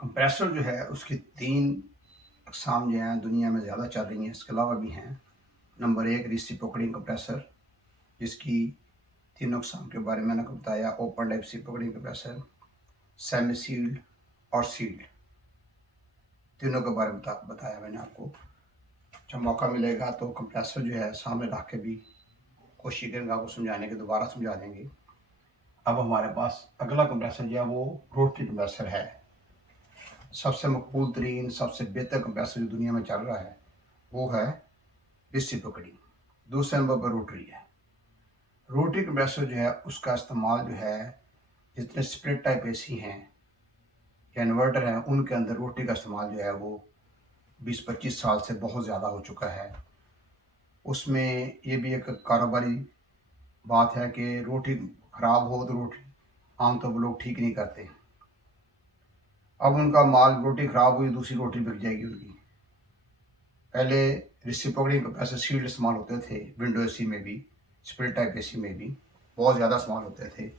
Compressor जो है उसकी 3 अक़साम जो हैं दुनिया में ज़्यादा चल रही हैं, इसके अलावा भी हैं। नंबर 1 रेसिप्रोकेटिंग कंप्रेसर, जिसकी तीनों अक़साम के बारे में मैंने आपको बताया। Open type reciprocating compressor, semi sealed और सील्ड, तीनों के बारे में बताया मैंने आपको। जब मौका मिलेगा तो कंप्रेसर जो है सामने रख के भी कोशिश करेंगे आपको समझाने की, दोबारा समझा देंगे। अब हमारे पास अगला कंप्रेसर जो है वो रोटरी कंप्रेसर है। सबसे मकबूल तरीन, सबसे बेहतर कंप्रेसर जो दुनिया में चल रहा है वो है रेसिप्रोकेटिंग। दूसरे नंबर पर रोटरी है। रोटरी कंप्रेसर जो है उसका इस्तेमाल जो है जितने स्प्लिट टाइप एसी हैं या इन्वर्टर हैं उनके अंदर रोटरी का इस्तेमाल जो है वो 20-25 साल से बहुत ज़्यादा हो चुका है। उसमें ये भी एक कारोबारी बात है कि रोटी ख़राब हो तो रोटी आमतौर पर लोग ठीक नहीं करते। अब उनका माल, रोटी ख़राब हुई दूसरी रोटी बिक जाएगी उनकी। पहले रेसिप्रोकेटिंग कंप्रेसर सील्ड इस्तेमाल होते थे, विंडो एसी में भी, स्प्लिट टाइप एसी में भी बहुत ज़्यादा इस्तेमाल होते थे।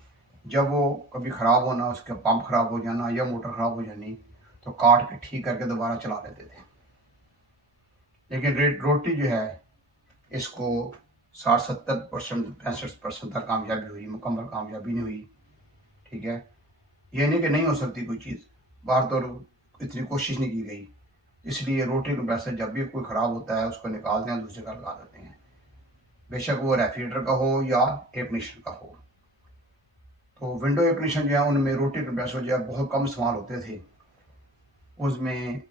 जब वो कभी ख़राब होना, उसका पंप ख़राब हो जाना या मोटर ख़राब हो जानी तो काट के ठीक करके दोबारा चला देते थे। लेकिन रोटी जो है इसको 60-70% 65% तक कामयाबी हुई, मुकम्मल कामयाबी नहीं हुई। ठीक है, ये नहीं कि नहीं हो सकती कोई चीज़, बाहर तो इतनी कोशिश नहीं की गई। इसलिए रोटरी कंप्रेसर जब भी कोई ख़राब होता है उसको निकालते हैं, दूसरे का लगा देते हैं, बेशक वो रेफ्रिजरेटर का हो या एयर कंडीशनर का हो। तो विंडो एयर कंडीशनर जो है उनमें रोटरी कंप्रेसर जो है बहुत कम इस्तेमाल होते थे। उसमें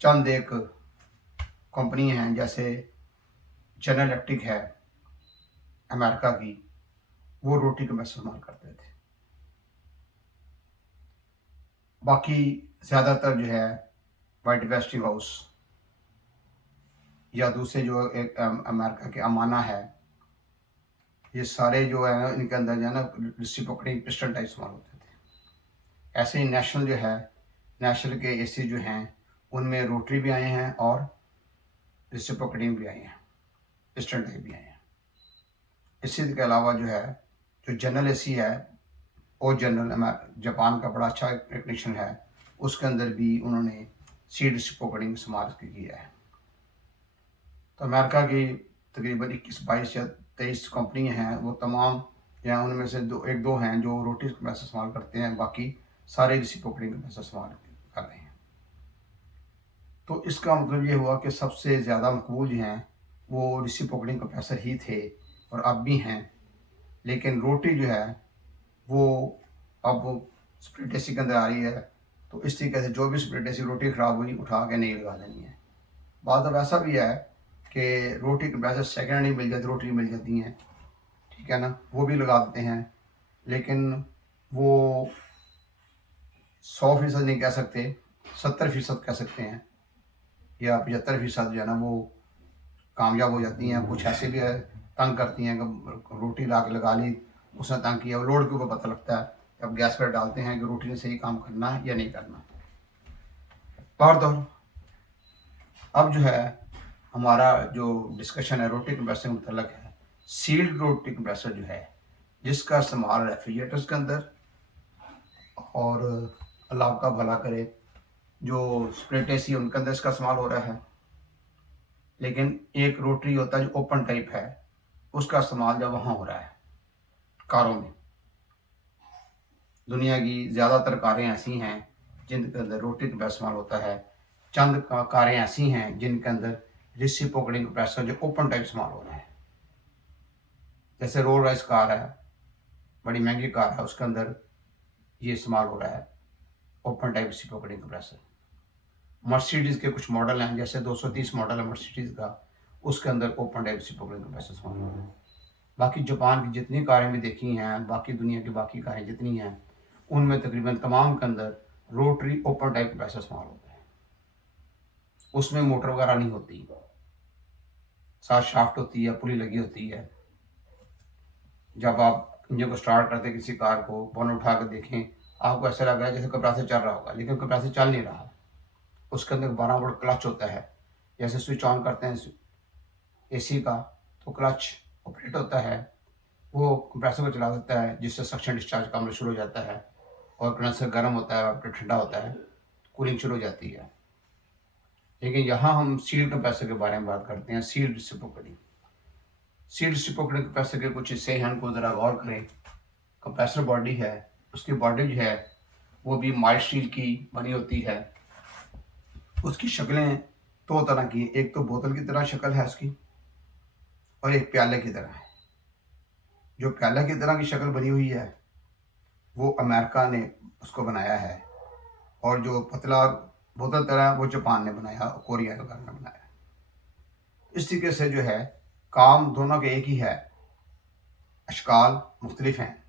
चंद एक कंपनी हैं जैसे जनरल इलेक्ट्रिक है अमेरिका की, वो रोटरी कंप्रेसर इस्तेमाल करते थे। बाकी ज़्यादातर जो है वाइट वेस्टिंगहाउस या दूसरे जो एक अमेरिका के अमाना है, ये सारे जो है ना इनके अंदर जो है ना रेसिप्रोकेटिंग पिस्टन टाइप इस्तेमाल होते थे। ऐसे ही नेशनल जो है, नेशनल के एसी जो हैं उनमें रोटरी भी आए हैं और रेसिप्रोकेटिंग भी आए हैं, पिस्टन टाइप भी आए हैं। इसी के अलावा जो है जो जनरल एसी है और जनरल जापान का बड़ा अच्छा टेक्नीशियन है, उसके अंदर भी उन्होंने सीड रेसिप्रोकेटिंग इस्तेमाल किया है। तो अमेरिका की तकरीबन 21-22 या 23 कंपनियां हैं, वो तमाम जो हैं उनमें से एक दो हैं जो रोटरी कंप्रेसर इस्तेमाल करते हैं, बाकी सारे रेसिप्रोकेटिंग कंप्रेसर इस्तेमाल कर रहे हैं। तो इसका मतलब ये हुआ कि सबसे ज़्यादा मकबूल जो हैं वो रेसिप्रोकेटिंग कंप्रेसर ही थे और अब भी हैं। लेकिन रोटरी जो है वो अब स्प्लिट एसी के अंदर आ रही है, तो इस तरीके से जो भी स्प्लिट एसी रोटी ख़राब हुई उठा के नहीं लगा देनी है। बात अब ऐसा भी है कि रोटी कंप्रेसर सेकेंड हैंड ही मिल जाती, रोटी मिल जाती हैं, ठीक है ना, वो भी लगा देते हैं। लेकिन वो 100% नहीं कह सकते, 70% कह सकते हैं या 75% जो है ना वो कामयाब हो जाती हैं। कुछ ऐसे भी है तंग करती हैं कि रोटी ला के लगा ली, उसने तंग किया, लोड के ऊपर पता लगता है अब गैस पर डालते हैं कि रोटी ने सही काम करना है या नहीं करना। और तो अब जो है हमारा जो डिस्कशन है रोटी कंप्रेसर के मतलब है सील्ड रोटी कंप्रेसर जो है, जिसका इस्तेमाल रेफ्रिजरेटर्स के अंदर और अल्लाह का भला करे जो स्प्लिट एसी उनके अंदर इसका इस्तेमाल हो रहा है। लेकिन एक रोटरी होता है जो ओपन टाइप है, उसका इस्तेमाल जब वहाँ हो रहा है कारों में। दुनिया की ज़्यादातर कारें ऐसी हैं जिनके अंदर रोटरी कंप्रेसर इस्तेमाल होता है। चंद कारें ऐसी हैं जिनके अंदर रेसिप्रोकेटिंग कंप्रेसर जो ओपन टाइप इस्तेमाल हो रहा है। जैसे रोल रॉयस कार है, बड़ी महंगी कार है, उसके अंदर ये इस्तेमाल हो रहा है open type reciprocating compressor. Mercedes के कुछ मॉडल हैं, जैसे 230 मॉडल है मर्सिडीज़ का, उसके अंदर ओपन टाइप रेसिप्रोकेटिंग कंप्रेसर इस्तेमाल हो रहा है। बाकी जापान की जितनी कारें भी देखी हैं, बाकी दुनिया की बाकी कारें जितनी हैं, उनमें तकरीबन तमाम के अंदर रोटरी ओपन टाइप कंप्रेसर इस्तेमाल होता है। उसमें मोटर वगैरह नहीं होती, साथ शाफ्ट होती है, पुली लगी होती है। जब आप इंजन को स्टार्ट करते किसी कार को, बोनट उठा कर देखें, आपको ऐसा लग रहा है जैसे कंप्रेसर चल रहा होगा, लेकिन कंप्रेसर चल नहीं रहा। उसके अंदर 12 वोल्ट क्लच होता है। जैसे स्विच ऑन करते हैं एसी का तो क्लच ऑपरेट होता है, वो कंप्रेसर को चला देता है, जिससे सक्शन डिस्चार्ज का अमल शुरू हो जाता है और कंडेंसर गर्म होता है और ठंडा होता है। कूलिंग शुरू हो जाती है। लेकिन यहाँ हम सील्ड कंप्रेसर के बारे में बात करते हैं। सील्ड रेसिप्रोकेटिंग कंप्रेसर के कुछ हिस्से हैं, उनको ज़रा गौर करें। कंप्रेसर बॉडी है, उसकी बॉडी जो है वो भी माइल्ड स्टील की बनी होती है। उसकी शक्लें दो तरह की, एक तो बोतल की तरह शक्ल है उसकी, और एक प्याले की तरह है। जो प्याला की तरह की शक्ल बनी हुई है वो अमेरिका ने उसको बनाया है, और जो पतला बोतल तरह वो जापान ने बनाया, कोरिया वगैरह ने बनाया। इस तरीके से जो है काम दोनों के एक ही है, अशकाल मुख्तलिफ हैं।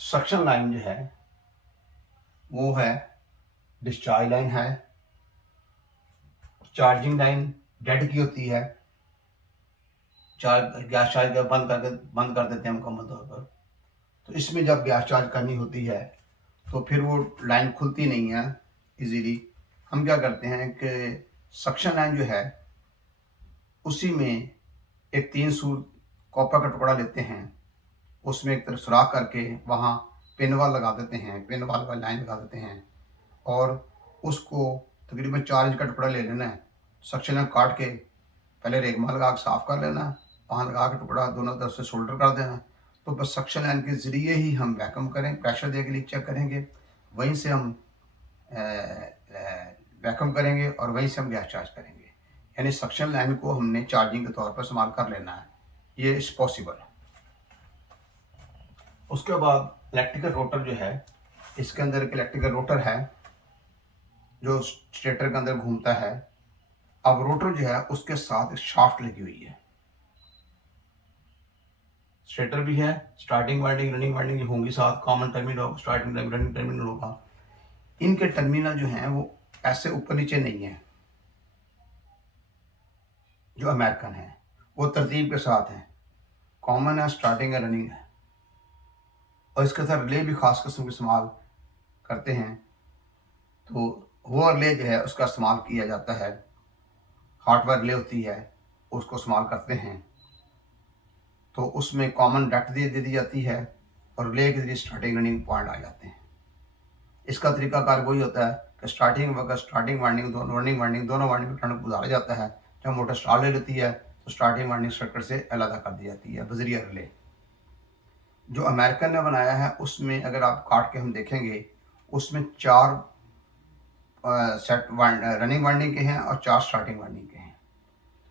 सक्शन लाइन जो है वो है डिस्चार्ज लाइन है, चार्जिंग लाइन डेड की होती है। गैस चार्ज बंद कर देते हैं मुकम्मल तौर पर। तो इसमें जब गैस चार्ज करनी होती है तो फिर वो लाइन खुलती नहीं है इजीली। हम क्या करते हैं कि सक्शन लाइन जो है उसी में एक 3 सूर कॉपर का टुकड़ा लेते हैं, उसमें एक तरफ सुराख करके वहाँ पिन वाल लगा देते हैं, पिन वाल वाली लाइन लगा देते हैं, और उसको तकरीबन 4 इंच का टुकड़ा ले लेना है। सक्शन लाइन काट के पहले रेगमा लगा के साफ़ कर लेना, वहाँ लगा के टुकड़ा दोनों तरफ से शोल्डर कर देना। तो बस सक्शन लाइन के ज़रिए ही हम वैक्यूम करें, प्रेशर दे के लिए चेक करेंगे, वहीं से हम वैक्यूम करेंगे और वहीं से हम गैस चार्ज करेंगे। यानी सक्शन लाइन को हमने चार्जिंग के तौर पर इस्तेमाल कर लेना है, ये इस पॉसिबल है। उसके बाद इलेक्ट्रिकल रोटर जो है, इसके अंदर एक इलेक्ट्रिकल रोटर है जो स्टेटर के अंदर घूमता है। अब रोटर जो है उसके साथ एक शाफ्ट लगी हुई है, स्टेटर भी है, स्टार्टिंग वाइंडिंग रनिंग वाइंडिंग होंगी साथ, कॉमन टर्मिनल होगा, स्टार्टिंग रनिंग टर्मिनल होगा। इनके टर्मिनल जो हैं वो ऐसे ऊपर नीचे नहीं है, जो अमेरिकन है वो तरतीब के साथ है, कॉमन है, स्टार्टिंग है, रनिंग है। और इसके साथ रिले भी खास किस्म के इस्तेमाल करते हैं। तो वो रिले जो है उसका इस्तेमाल किया जाता है, हार्डवेयर रिले होती है उसको इस्तेमाल करते हैं। तो उसमें कॉमन डक्ट दे दी जाती है और रिले के जरिए स्टार्टिंग रनिंग पॉइंट आ जाते हैं। इसका तरीकाकार वही होता है कि स्टार्टिंग वाइंडिंग दोनों वाइंडिंग करंट गुजारा जाता है। जब मोटर स्टार्ट ले लेती है तो स्टार्टिंग वाइंडिंग सर्किट से अलग कर दी जाती है बजरिया रिले। जो अमेरिकन ने बनाया है उसमें अगर आप काट के हम देखेंगे, उसमें 4 सेट रनिंग वाइंडिंग के हैं और 4 स्टार्टिंग वाइंडिंग के हैं।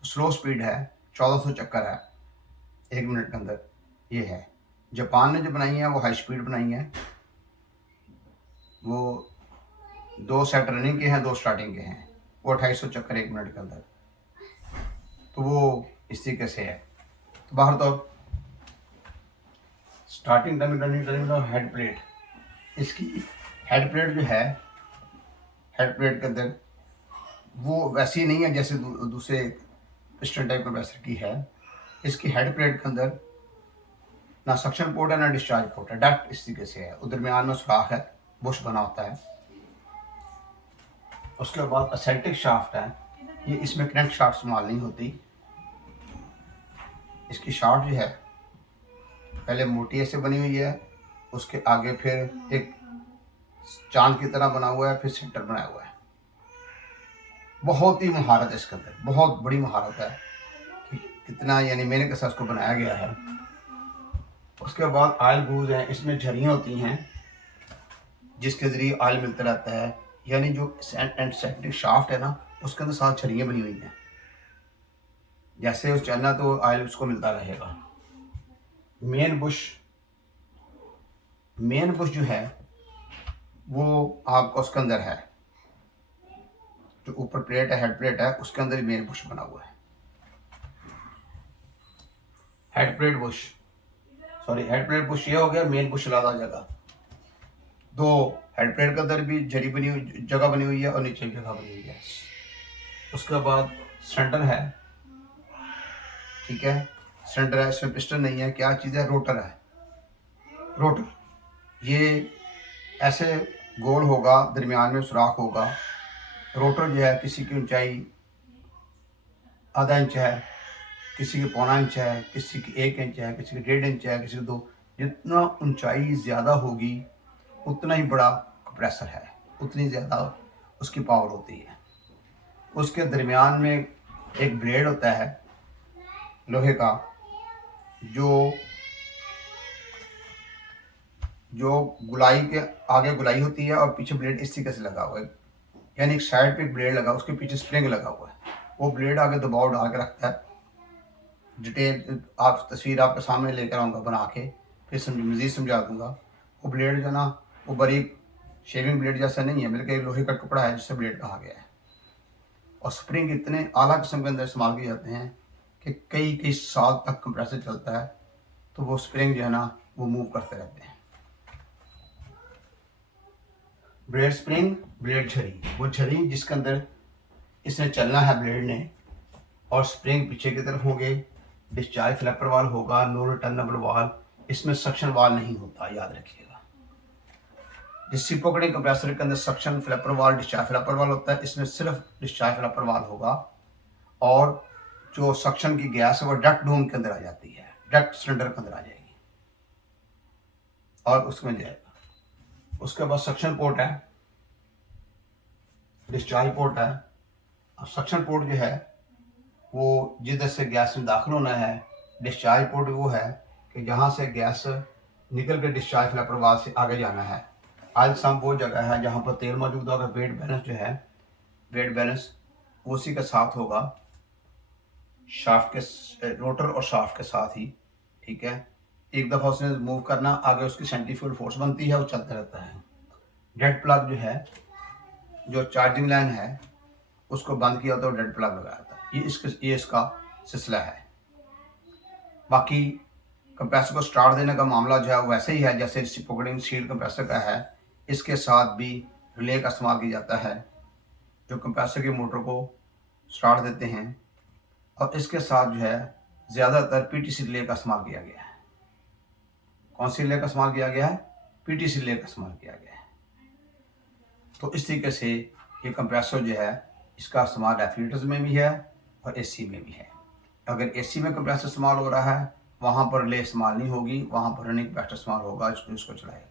स्लो स्पीड है, 1400 चक्कर है 1 मिनट के अंदर, ये है। जापान ने जो बनाई है वो हाई स्पीड बनाई है, वो 2 सेट रनिंग के हैं, 2 स्टार्टिंग के हैं, वो 2800 चक्कर 1 मिनट के अंदर। तो वो इस तरीके से है। तो बाहर तो स्टार्टिंग रनिंग हेड प्लेट, इसकी हेड प्लेट जो है, हेड प्लेट के अंदर वो वैसी नहीं है जैसे दूसरे पिस्टन टाइप कंप्रेसर की है। इसकी हेड प्लेट के अंदर ना सक्शन पोर्ट है ना डिस्चार्ज पोर्ट है, डक्ट इस तरीके से है, उधर दरमियान में सुराख है, बुश बना होता है। उसके बाद एसेंट्रिक शाफ्ट है, ये इसमें कनेक्ट शाफ्ट इस्तेमाल नहीं होती। इसकी शाफ्ट जो है पहले मोटी ऐसे बनी हुई है, उसके आगे फिर एक चांद की तरह बना हुआ है, फिर सेंटर बनाया हुआ है। बहुत ही महारत है इसके अंदर, बहुत बड़ी महारत है कि कितना यानी मेहनत के साथ उसको बनाया गया है। उसके बाद ऑयल ग्रूव्स हैं, इसमें झरियाँ होती हैं जिसके ज़रिए ऑयल मिलता रहता है। यानी जो एंटीसेप्टिक शाफ्ट है ना उसके अंदर 7 झरियाँ बनी हुई हैं, जैसे उस चलना तो ऑयल उसको मिलता रहेगा। मेन बुश जो है वो आपका उसके अंदर है, जो ऊपर प्लेट है, हेड प्लेट है, उसके अंदर ही मेन बुश बना हुआ है। हेड प्लेट बुश ये हो गया, मेन बुश अलग आ जाएगा। 2 हेड प्लेट के अंदर भी जगह बनी हुई है और नीचे भी जगह बनी हुई है। उसके बाद सेंटर है, ठीक है, सेंटर है, इसमें पिस्टन नहीं है, क्या चीज़ है, रोटर है। रोटर ये ऐसे गोल होगा, दरमियान में सुराख होगा। रोटर जो है किसी की ऊंचाई आधा इंच है, किसी की पौना इंच है, किसी की 1 इंच है, किसी की 1.5 इंच है, किसी की 2। जितना ऊंचाई ज़्यादा होगी उतना ही बड़ा कंप्रेसर है। उतनी ज़्यादा उसकी पावर होती है। उसके दरमियान में एक ब्लेड होता है लोहे का, जो गुलाई के आगे गुलाई होती है और पीछे ब्लेड इस तरीके से लगा हुआ है, यानी एक साइड पे एक ब्लेड लगा, उसके पीछे स्प्रिंग लगा हुआ है। वो ब्लेड आगे दबाव डाल के रखता है। डिटेल आप तस्वीर आपके सामने लेकर आऊँगा बना के, फिर मज़ीद समझा दूँगा। वो ब्लेड जो ना, वो बारीक शेविंग ब्लेड जैसा नहीं है, बल्कि लोहे का टुकड़ा है जिसे ब्लेड कहा गया है। और स्प्रिंग इतने आला किस्म के अंदर इस्तेमाल किए जाते हैं कि कई कई साल तक कंप्रेसर चलता है, तो वो स्प्रिंग जो है ना वो मूव करते रहते हैं। ब्लेड स्प्रिंग, ब्लेड झरी, वो झरी जिसके अंदर इसने चलना है ब्लेड ने, और स्प्रिंग पीछे की तरफ होंगे। डिस्चार्ज फ्लैपर वाल होगा, नो रिटर्नेबल वाल, इसमें सक्शन वाल नहीं होता, याद रखिएगा। रेसिप्रोकेटिंग कंप्रेसर के अंदर सक्शन फ्लैपर वाल, डिस्चार्ज फ्लैपर वाल होता है, इसमें सिर्फ डिस्चार्ज फ्लैपर वाल होगा। और जो सक्शन की गैस है वो डक्ट डूम के अंदर आ जाती है, डक्ट सिलेंडर के अंदर आ जाएगी और उसमें जाएगा। उसके बाद सक्शन पोर्ट है, डिस्चार्ज पोर्ट है। अब सक्शन पोर्ट जो है वो जिधर से गैस में दाखिल होना है। डिस्चार्ज पोर्ट वो है कि जहाँ से गैस निकल के डिस्चार्ज फ्लैपर वाल से आगे जाना है। ऑयल सम्प वो जगह है जहाँ पर तेल मौजूद होगा। वेट बैलेंस जो है, वेट बैलेंस उसी के साथ होगा, शाफ्ट के रोटर और शाफ्ट के साथ ही, ठीक है। एक दफ़ा उसने मूव करना, आगे उसकी सेंट्रीफ्यूगल फोर्स बनती है, वो चलता रहता है। डेड प्लग जो है, जो चार्जिंग लाइन है उसको बंद किया तो डेड प्लग लगाया था। ये इसका सिलसिला है। बाकी कंप्रेसर को स्टार्ट देने का मामला जो है वैसे ही है जैसे रेसिप्रोकेटिंग सील कंप्रेसर का है। इसके साथ भी रिले का इस्तेमाल किया जाता है, जो कंप्रेसर की मोटर को स्टार्ट देते हैं। और इसके साथ जो है ज़्यादातर पीटीसी रिले का इस्तेमाल किया गया है। कौन सी रिले का इस्तेमाल किया गया है? पीटीसी रिले का इस्तेमाल किया गया है। तो इस तरीके से ये कंप्रेसर जो है इसका इस्तेमाल रेफ्रिजरेटर्स में भी है और एसी में भी है। अगर एसी में कंप्रेसर इस्तेमाल हो रहा है, वहाँ पर रिले इस्तेमाल नहीं होगी, वहाँ पर रनिंग कैपेसिटर इस्तेमाल होगा, इसको चलाएगा।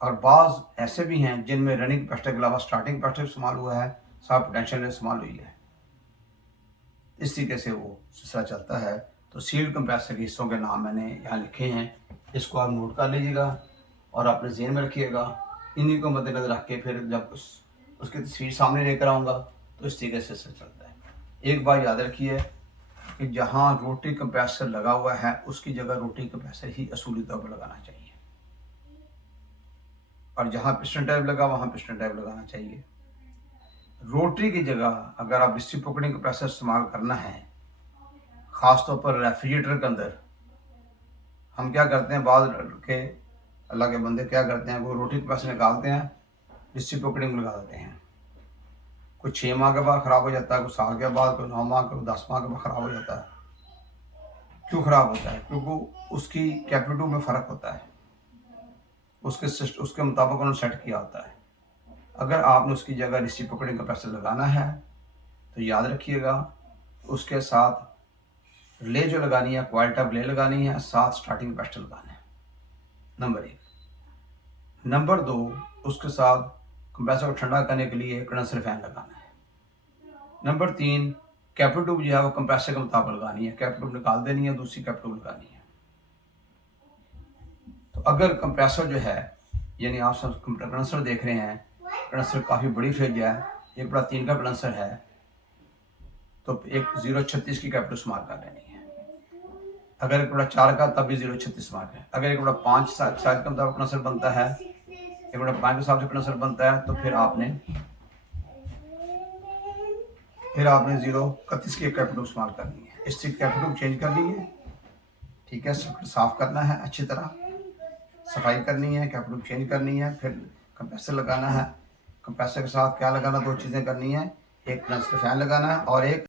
और बाज़ ऐसे भी हैं जिनमें रनिंग कैपेसिटर के अलावा स्टार्टिंग कैपेसिटर इस्तेमाल हुआ है, साथ पोटेंशियल इस्तेमाल हुई है। इस तरीके से वो सिलसिला चलता है। तो सील्ड कंप्रेसर के हिस्सों के नाम मैंने यहाँ लिखे हैं, इसको आप नोट कर लीजिएगा और अपने ज़हन में रखिएगा। इन्हीं को मद्देनज़र रख के फिर जब उसकी तस्वीर सामने लेकर आऊँगा तो इस तरीके से चलता है। एक बात याद रखिए कि जहाँ रोटरी कंप्रेसर लगा हुआ है उसकी जगह रोटरी कंप्रेसर ही असूली तौर पर लगाना चाहिए, और जहाँ पिस्टन टाइप लगा वहाँ पिस्टन टाइप लगाना चाहिए। रोटरी की जगह अगर आप रेसिप्रोकेटिंग कंप्रेसर इस्तेमाल करना है, ख़ास तौर पर रेफ्रिजरेटर के अंदर, हम क्या करते हैं, बाद के अल्लाह के बंदे क्या करते हैं, वो रोटरी कंप्रेसर निकालते हैं, रेसिप्रोकेटिंग लगा देते हैं। कोई 6 माह के बाद ख़राब हो जाता है, कोई साल के बाद, कोई 9 माह के, 10 माह के बाद ख़राब हो जाता है। क्यों ख़राब होता है? क्योंकि उसकी कैपेसिटी में फ़र्क होता है, उसके मुताबिक उन्होंने सेट किया होता है। अगर आपने उसकी जगह रेसिप्रोकेटिंग कंप्रेसर लगाना है तो याद रखिएगा उसके साथ रिले जो लगानी है, क्वालिटी रिले लगानी है, साथ स्टार्टिंग कैपेसिटर लगाना है, नंबर 1। नंबर 2, उसके साथ कंप्रेसर को ठंडा करने के लिए कंडेंसर फैन लगाना है। नंबर 3, कैप ट्यूब जो है वो कंप्रेसर के मुताबिक लगानी है, कैप ट्यूब निकाल देनी है, दूसरी कैप ट्यूब लगानी है। तो अगर कंप्रेसर जो है, यानी आप सब कंडेंसर देख रहे हैं, कंडेंसर काफ़ी बड़ी फ्रिज है, 1/3 का कंडेंसर है, तो एक 0.36 की कैप ट्यूब इस्तेमाल कर लेनी है। अगर 1/4 का तब भी 0.36 इस्तेमाल करें। अगर 1/5 साइज का मुताबिक कंडेंसर बनता है, 1/5 के हिसाब से कंडेंसर बनता है, तो फिर आपने 0.31 की कैप ट्यूब इस्तेमाल करनी है। इससे कैप ट्यूब चेंज करनी है, ठीक है, साफ़ करना है, अच्छी तरह सफाई करनी है, कैप ट्यूब चेंज करनी है, फिर कंप्रेसर लगाना है। कंप्रेसर के साथ क्या लगाना, 2 चीज़ें करनी है, एक कंडेंसर फैन लगाना है और एक